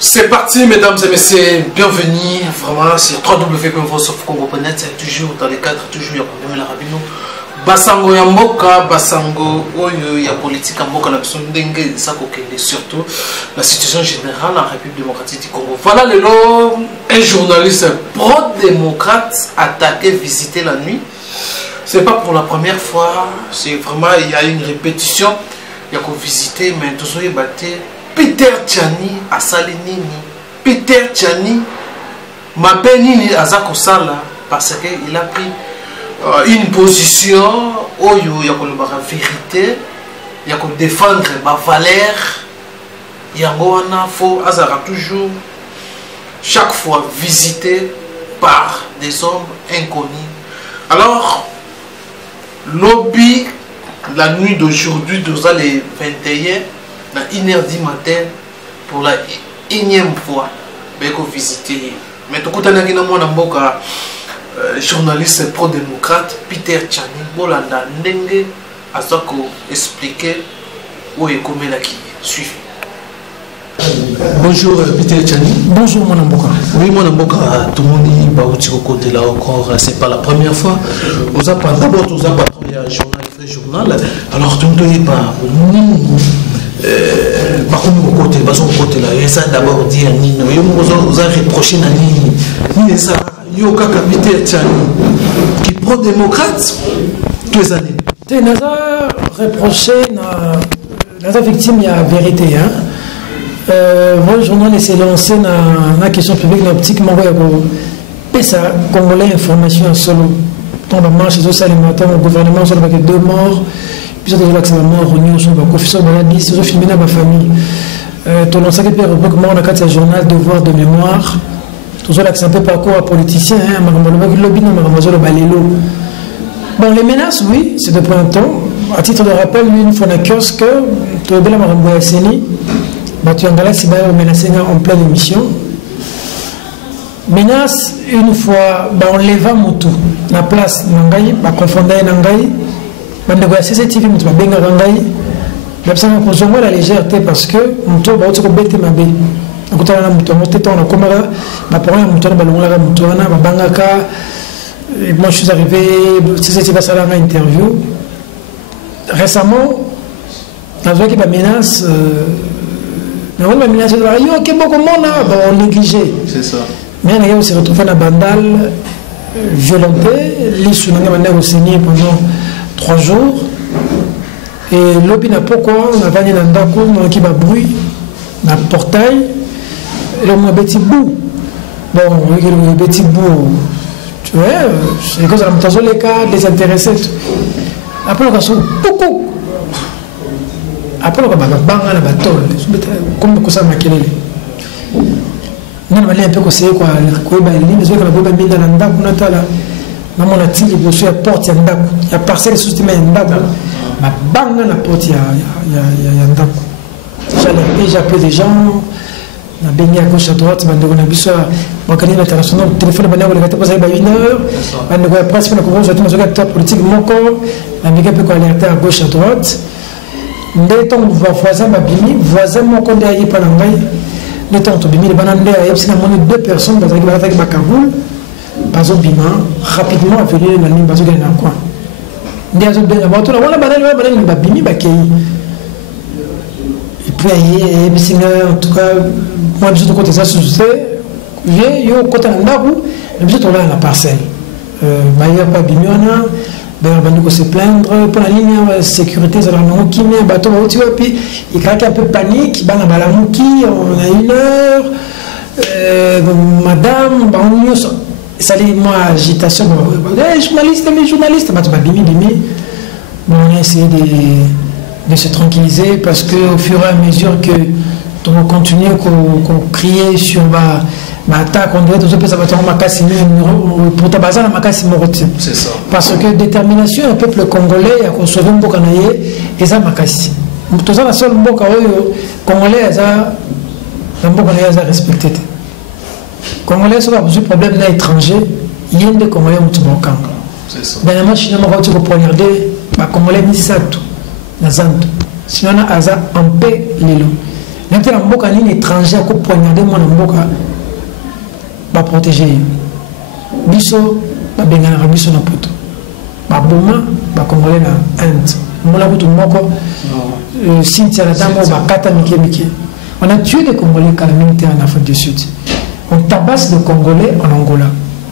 C'est parti, mesdames et messieurs, bienvenue. Vraiment, c'est www.congo.net, c'est toujours dans les cadres, toujours il y a la rabino. Basango ya mboka, basango oyo ya politique mboka na biso ndenge ça kokende surtout la situation générale en République démocratique du Congo. Voilà un journaliste pro-démocrate attaqué, visité la nuit. C'est pas pour la première fois, c'est vraiment il y a une répétition. Il y a qu'on visiter, mais tout ça est battu. Peter Tchani a salinini. Peter Tchani m'a béni à Zakosala parce qu'il a pris une position où il y a la vérité, il y a défendre ma valeur. Il y a faut toujours chaque fois visité par des hommes inconnus. Alors, lobby la nuit d'aujourd'hui, nous allons les 21 à 1h du matin pour la énième fois visiter. Mais tout le monde a journaliste pro-démocrate Peter Tchani Bolanda Ndenge a expliqué où est comme qui suit. Bonjour Peter Tchani. Bonjour mon amboka. Oui mon amboka, tout le monde dit bah au côté là encore, c'est pas la première fois. Vous avez d'abord vous avez il y a un journal, vrai journal. Alors tout le monde dit bah par contre au côté, bah au côté là, et ça d'abord dit à Nino, vous avez reproché à Nino, ça yo kaka Peter Tchani qui pro-démocrate tous les années. Tu n'as reproché na victime ya vérité hein. Moi, le journal s'est lancé dans la question publique, dans l'optique, mais ça, Congolais, information en solo. Dans la marche, c'est ça, les matins, au gouvernement, on a 2 morts, puis on a la mort, on a confisqué la maladie, on a filmé dans ma famille. Tout le monde a fait un journal devoir de mémoire. Tout le monde a un peu parcours à politicien, bon, les menaces, oui, c'est de point de temps. À titre de rappel, une fois dans le kiosque, tout le monde a Seni. Tu as menacé en pleine émission. Menace, une fois, on leva moto la place, on confondait Nangaï, on négociait cette TV, on a bien Nangaï. On a la légèreté parce que on a bête ma bé. On a moto, on a comara, ma parole a moto, on a moto, on a bangaka. Et moi je suis arrivé, c'était pas ça la interview. Récemment, on a vu qu'il y a une menace. On a mis on négligé. C'est ça. Mais on s'est retrouvé dans la bandale violentée. L'issue a signé pendant 3 jours. Et l'objet n'a pas quoi. On a venu dans le dako, on a qui va bruit, dans le portail. Et là, on a un petit bout. Bon, on a un petit bout. Tu vois, c'est comme ça, on a les cas désintéressés. Après, on a beaucoup. Après, on a banga na batole comme ça makelele nana bali un peu conseiller quoi ko ba ligne zo kana boba minda na ndaku na tala na mona tili bo sur porte ya ndaku ya parcelle sous-estimée ya ndaku ma banga na porte ya ndaku j'ai appelé des gens na bengi à gauche à droite bande na biso organisme international téléphone bande ko lekata poser ba 1 heure bande ko presse na ko zo tuma zo ka politique moko na mika pe ko alerter à gauche à droite. Ndé ton voisin babimi voisin mon condé ayi panangay le temps to bimi le banandé ayi sina moni 2 personnes dans avec Bakaboul bazo bima rapidement appelé na ni bazo gagner quoi ndé azo bien bato la wala banane babimi bakei et puis ayi bisina en tout cas moi je te côté ça c'est yo côté ndaku je te là la parcelle maïa pas bimiona. On va se plaindre pour la ligne de sécurité. Qui met un bateau, puis il craque un peu panique. On a 1 heure. Madame, ça dit moi agitation. Journaliste, mais journaliste. On a essayé de se tranquilliser parce qu'au fur et à mesure que on continue qu'on crier sur attaque, on dirait que ça va être pour tabaser la makasi moroti. C'est ça. Parce que détermination un peuple congolais a conservé un bokanaye et ça makasi. Tout ça la seule mboka congolais ça la bokanaye a respecté. Congolais ça a besoin problème na étranger, il y a des congolais mutubokanga. C'est ça. Dans la machine on va te poignarder ba congolais misatu na zanto. Sinon aza en paix lelo. même si la mboka ni étranger ko poignarder mon mboka ba protéger biso ba bengana biso na poto ba boma ba congolais na Inde mona kutu moko Cynthia la dame ba kata mike. On a tué les Congolais calamité en Afrique du Sud. On tabasse les Congolais en Angola.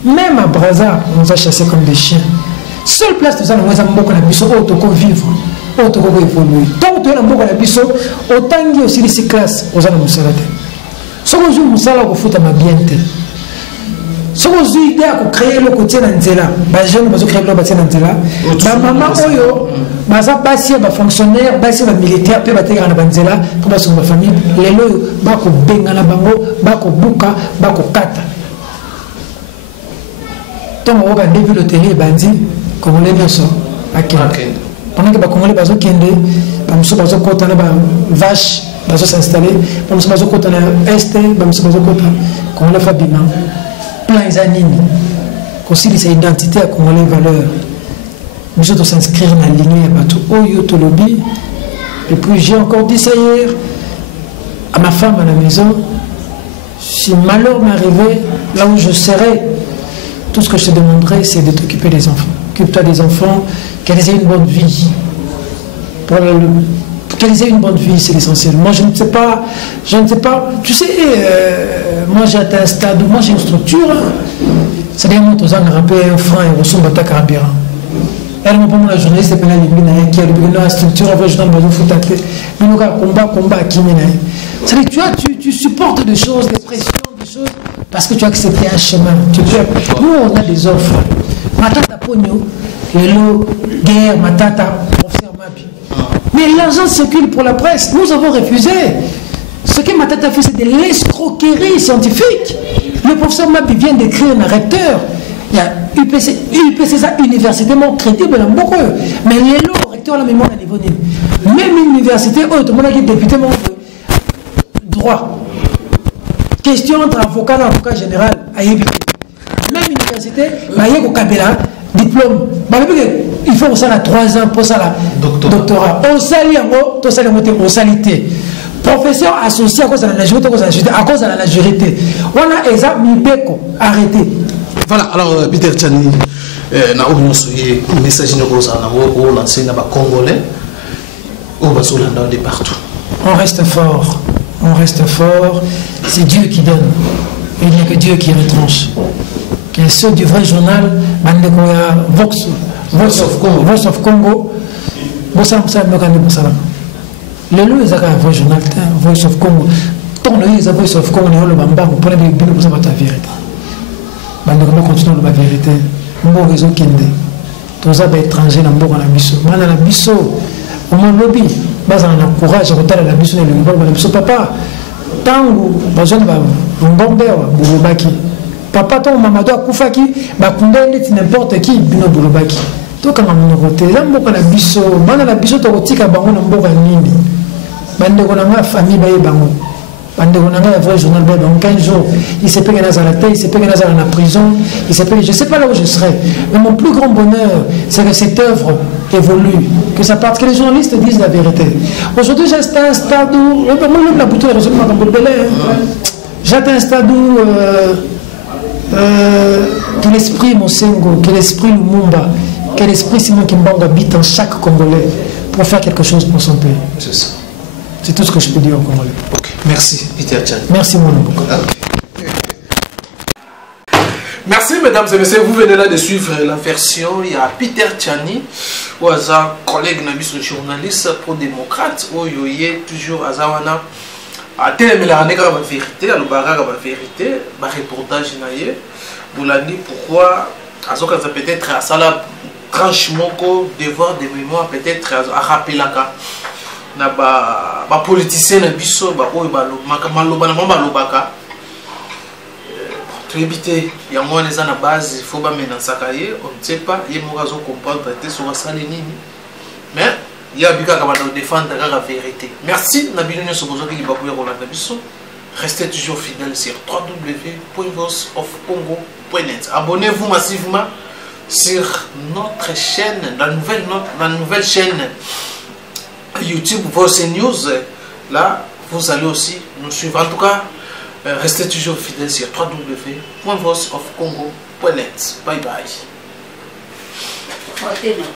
Même à Brazza, on nous a chassés comme des chiens. Seule place de ça, nous avons beaucoup de biso, autant vivre, autant évoluer. Tant que nous avons beaucoup de biso, autant qu'il y a aussi des classes, aux gens de Moussalade. Ce que nous avons fait, c'est bien. Ce que nous avons créé le côté d'Anzela, les jeunes ont créé le côté d'Anzela. Maman, oyo, baza basi ba fonctionnaire, basi ba militaire, pe bateka na banzela, pour basi ba famille, lelo bako benga na bango, bako buka, bako kata. Donc on va dévier le télé bandi comme les nyoso akenda. Pendant que ba congolais bazo kende, ba muso bazo kota na ba vache, bazo s'installer, ba muso bazo kota na est, ba muso bazo kota congolais fa bima. Plein zanini. Concilier sa identité à congolais valeur. Nous devons s'inscrire dans la lignée à Batou Oyo Tolobi. Et puis j'ai encore dit ça hier à ma femme à la maison. Si malheur m'arrivait, là où je serais, tout ce que je te demanderais, c'est de t'occuper des enfants. Occupe-toi des enfants, qu'elles aient une bonne vie. Qu'elles aient une bonne vie, c'est l'essentiel. Moi, je ne sais pas. Tu sais, moi j'ai atteint un stade où moi j'ai une structure. C'est-à-dire, moi, tous un rappel, un frein, et on s'en bat à carburant. Elle m'a pas la journaliste qui a la structure avec je donne foot à clé. Mais nous combat qui c'est-à-dire tu supportes des choses, des pressions, des choses parce que tu as accepté un chemin. Nous on a des offres. Matata pogno, hello, guerre, matata, professeur Mabi. Mais l'argent circule pour la presse. Nous avons refusé. Ce que Matata fait, c'est de l'escroquerie scientifique. Le professeur Mabi vient d'écrire un recteur. Il y a UPCSA, université crédible, beaucoup. Mais les lots, recteur, la mémoire à niveau même université, tout le monde a dit député, droit. Question entre avocat et avocat général, à éviter. Même université, il y a Kabila, diplôme. Il faut ça à 3 ans pour ça là. Doctorat. On salit en haut, tout ça on salité. Professeur associé à cause de la majorité, à cause de la majorité. On a exemple Mibeko, arrêté. Voilà, alors Peter Tchani, na un message pour lancer les Congolais, on va se de partout. On reste fort, c'est Dieu qui donne, il n'y a que Dieu qui retranche. Que ceux du vrai journal, Voice of Congo, le loup est un vrai journal, Voice of Congo, ton loup est un Voice of Congo, pour les billes pour ta vérité. Nous continuons la vérité. Nous avons kende. Tous les étrangers dans le biso. Mana la biso. Au moins lobby. Baza na courage à côté la biso le biso papa. Tangu besoin ba ngombe wa bulobaki. Papa ton mamado akufaki ba kundende n'importe qui bino bulobaki. To kama mnokote. Zambo la biso. Mana la biso to kotika bango na mboka nini. Bande ko na famille ba bango. On a un vrai journal dans 15 jours. Il s'est payé dans la tête, il s'est payé dans la prison, il s'est payé, je ne sais pas là où je serai. Mais mon plus grand bonheur, c'est que cette œuvre évolue, que ça parte, que les journalistes disent la vérité. Aujourd'hui, j'atteins un stade où, la bouteille, j'atteins un stade où que l'esprit Mosengo, que l'esprit Lumumba, que l'esprit Simon Kimbanga habite en chaque Congolais pour faire quelque chose pour son pays. C'est ça. C'est tout ce que je peux dire au Congolais. Okay. Merci, Peter Tchani. Merci, mon oncle. Merci, mesdames et messieurs. Vous venez là de suivre la version. Il y a Peter Tchani, ou un collègue, un journaliste pro-démocrate, où il est toujours à Zawana. À tel la vérité, à l'Obara, la vérité, le reportage, vous l'avez dit pourquoi, peut-être à ça, franchement, devoir de mémoire, peut-être à rappeler la na ba politicien na biso ba oyo ba maloba na mamba lobaka to éviter ya ngone za na base faut ba mena sakaye on ne sait pas ye mo razo comprendre te so sale nini mais ya bika ka ba défendre la vérité. Merci na bino nyoso bozo ki ba ko rolanda biso. Restez toujours fidèles sur www.voiceofcongo.net. Abonnez-vous massivement sur notre chaîne, la nouvelle chaîne YouTube Voice News. Là, vous allez aussi nous suivre. En tout cas, restez toujours fidèles sur www.voiceofcongo.net. Bye bye.